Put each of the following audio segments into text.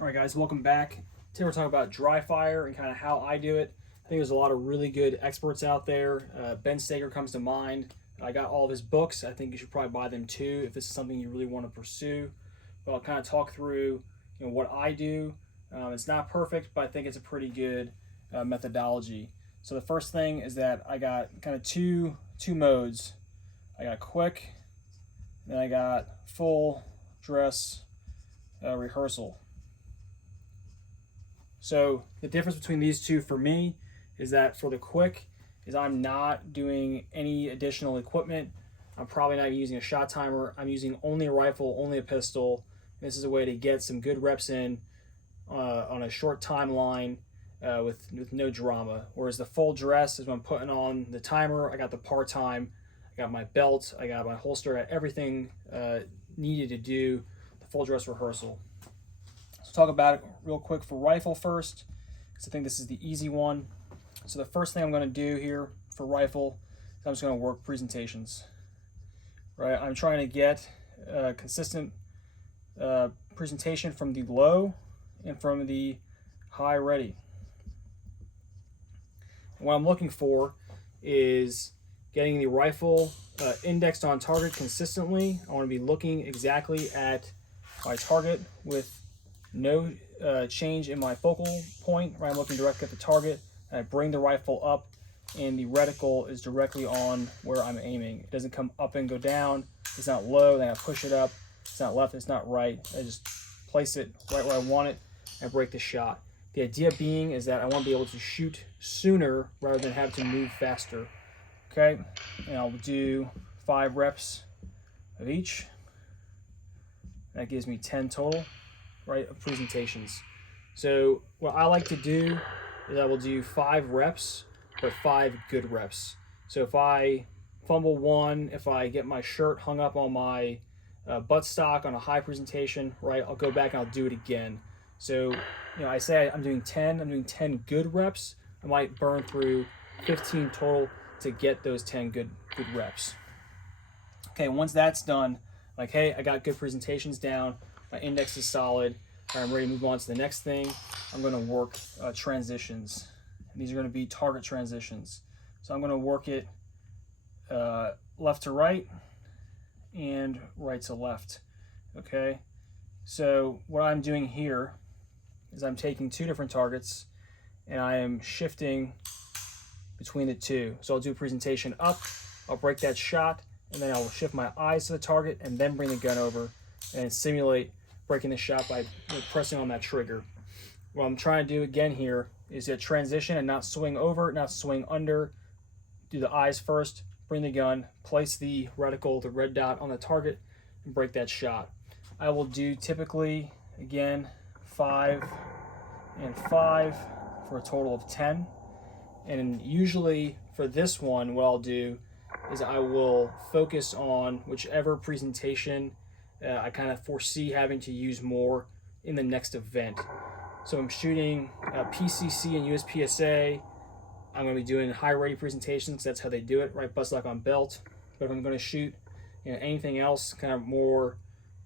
All right, guys, welcome back. Today we're talking about dry fire and kind of how I do it. I think there's a lot of really good experts out there. Ben Staker comes to mind. I got all of his books. I think you should probably buy them too if this is something you really want to pursue. But I'll kind of talk through, what I do. It's not perfect, but I think it's a pretty good methodology. So the first thing is that I got kind of two modes. I got quick, then I got full dress rehearsal. So the difference between these two for me is that for the quick is I'm not doing any additional equipment. I'm probably not using a shot timer. I'm using only a rifle, only a pistol. This is a way to get some good reps in on a short timeline with no drama. Whereas the full dress is when I'm putting on the timer. I got the par time, I got my belt, I got my holster, I got everything needed to do the full dress rehearsal. Let's talk about it real quick for rifle first, because I think this is the easy one. So the first thing I'm going to do here for rifle is I'm just going to work presentations. Right, I'm trying to get consistent presentation from the low and from the high ready. And what I'm looking for is getting the rifle indexed on target consistently. I want to be looking exactly at my target with no change in my focal point. Right, I'm looking directly at the target, and I bring the rifle up, and the reticle is directly on where I'm aiming. It doesn't come up and go down. It's not low, then I push it up. It's not left, it's not right. I just place it right where I want it and break the shot. The idea being is that I want to be able to shoot sooner rather than have to move faster. Okay, and I'll do 5 reps of each. That gives me 10 total, right, of presentations. So what I like to do is I will do 5 reps, but 5 good reps. So if I fumble one, if I get my shirt hung up on my buttstock on a high presentation, right, I'll go back and I'll do it again. So, I say I'm doing 10 good reps. I might burn through 15 total to get those 10 good reps. Okay, once that's done, like, hey, I got good presentations down, my index is solid, I'm ready to move on to the next thing. I'm going to work transitions. And these are going to be target transitions. So I'm going to work it left to right and right to left. Okay, so what I'm doing here is I'm taking 2 different targets and I am shifting between the two. So I'll do a presentation up, I'll break that shot, and then I'll shift my eyes to the target and then bring the gun over and simulate breaking the shot by pressing on that trigger. What I'm trying to do again here is to transition and not swing over, not swing under. Do the eyes first, bring the gun, place the reticle, the red dot on the target, and break that shot. I will do typically, again, 5 and 5 for a total of 10. And usually for this one, what I'll do is I will focus on whichever presentation I kind of foresee having to use more in the next event. So I'm shooting PCC and USPSA. I'm going to be doing high ready presentations. That's how they do it, right? Buttstock on belt. But if I'm going to shoot anything else kind of more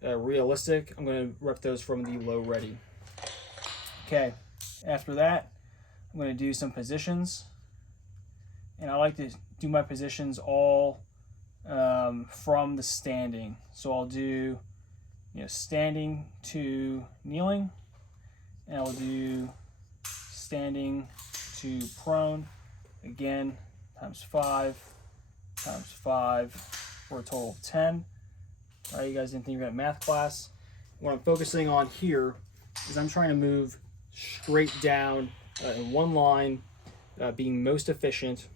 realistic, I'm going to rep those from the low ready. Okay, after that, I'm going to do some positions. And I like to do my positions all from the standing. So I'll do standing to kneeling, and I'll do standing to prone, again, times 5 for a total of 10. All right, you guys didn't think you were at math class. What I'm focusing on here is I'm trying to move straight down in one line, being most efficient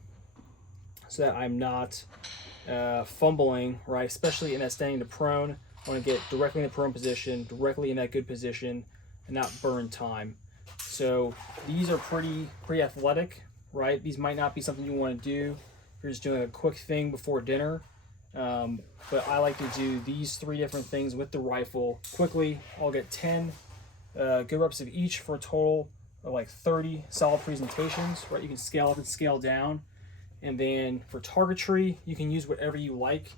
so that I'm not fumbling, right? Especially in that standing to prone. I want to get directly in the prone position, directly in that good position, and not burn time. So these are pretty athletic, right? These might not be something you want to do if you're just doing a quick thing before dinner. But I like to do these 3 different things with the rifle quickly. I'll get 10 good reps of each for a total of like 30 solid presentations, right? You can scale up and scale down. And then for targetry, you can use whatever you like.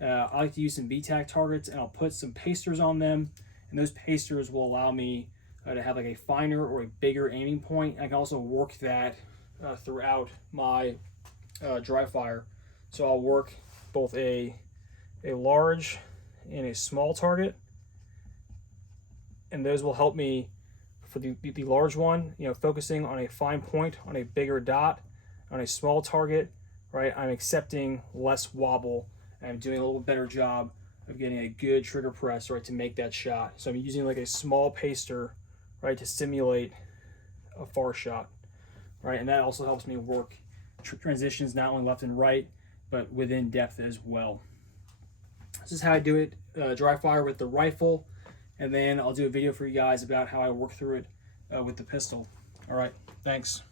I like to use some BTAC targets, and I'll put some pasters on them, and those pasters will allow me to have like a finer or a bigger aiming point. I can also work that throughout my dry fire. So I'll work both a large and a small target, and those will help me for the large one, focusing on a fine point on a bigger dot. On a small target, right, I'm accepting less wobble and I'm doing a little better job of getting a good trigger press, right, to make that shot. So I'm using like a small paster, right, to simulate a far shot, right, and that also helps me work transitions not only left and right, but within depth as well. This is how I do it, dry fire with the rifle, and then I'll do a video for you guys about how I work through it with the pistol. All right, thanks.